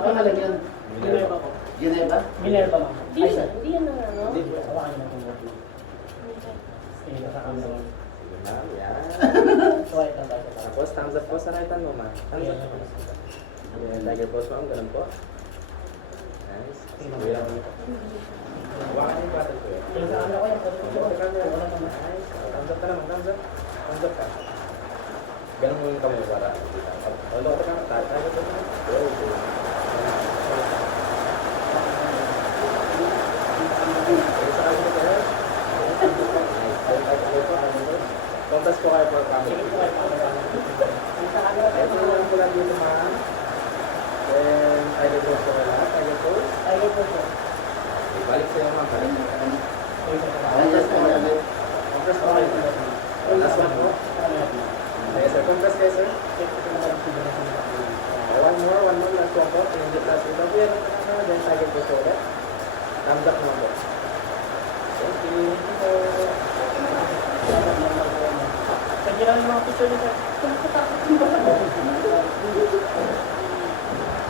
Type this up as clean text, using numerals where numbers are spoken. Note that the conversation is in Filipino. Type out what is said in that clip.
Anong pangalan yan? Minerva po. Geneva? Minerva ma'am. Hindi Ay, sir. yan, hindi yan ang ano. Hindi po. Hawakan niyo na kung work mo. Sige, nasa camera. Sige ma'am, yan. So, ito ang tayo. Tapos, thumbs up po sa right hand mo ma'am. Thumbs up po. Yan, tiger pose ma'am, ganun po. Nice. Kuya lang po. Hawakan niyo yung bottle ko yun. Yung sa ano ko yung Wala naman. Nice. Thumbs up ka naman, thumbs up. Thumbs up ka. Ganun mo yung kamay para. Although, ito ka, tiger pose ma'am. Go. Kontas po kayo for family. Ito lang po lang dito ma'am. Then, tiger pose po kayo. Tiger pose. Tiger pose po. Balik sa'yo ma'am. Balik. Yes, pangalan. Compress po kayo. Last one po. Yes sir, compress kayo sir. One more, last one po. Pinindot last ito po yan. Then, tiger pose po ulit. Thumbs up naman po. Thank you. Pag yun ang mga picture niya, sir. Nakakatakot yung bata.